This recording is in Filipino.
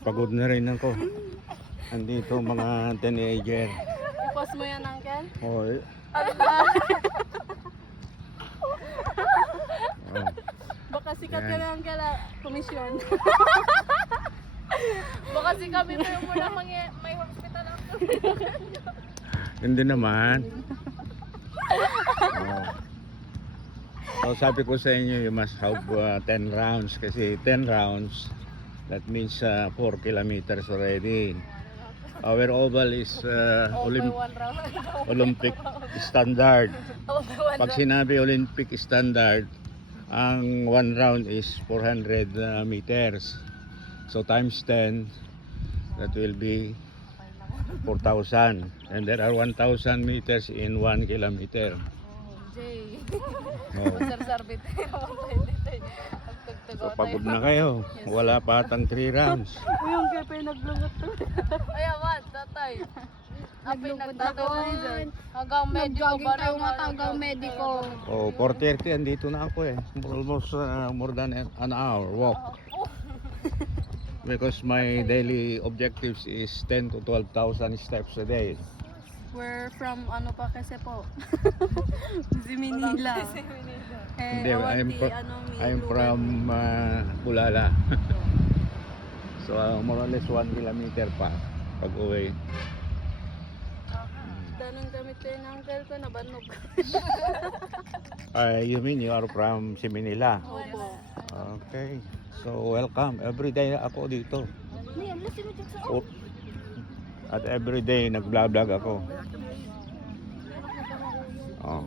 Pagod na rin ako. Andito mga teenager. I-post mo yan, Uncle. Oh, Baka sikat ka Yan. na, Uncle, komisyon. Baka si kami pa yung muna may hospital, Uncle. hindi naman. Oh. So sabi ko sa inyo, you must have 10 rounds kasi 10 rounds, that means 4 kilometers already. Our oval is Over one round. Olympic standard. Over one Pag round. sinabi Olympic standard, ang 1 round is 400 meters. So times 10, that will be 4,000. And there are 1,000 meters in 1 kilometer. Jay. Oh. Sar-sarbit. So pagod na kayo. Wala pa atang 3 rounds. Uy, yung kepe naglungot to. Ay, awan, tatay. Apay nagtataon. Hanggang medyo ba tayo nga hanggang mediko. Oh, 4:30 andito na ako eh. Almost more than an hour walk. Because my daily objectives is 10 to 12,000 steps a day. We're from ano pa kasi po? Ziminila. Hindi, I'm from Bulala. So more or less 1 kilometer pa pag uwi. Danang gamit kayo ng uncle ko, nabanog. You mean you are from Siminila? Opo. Okay. So welcome. Every day ako dito. Oh. At every day nag-vlog ako. Oh.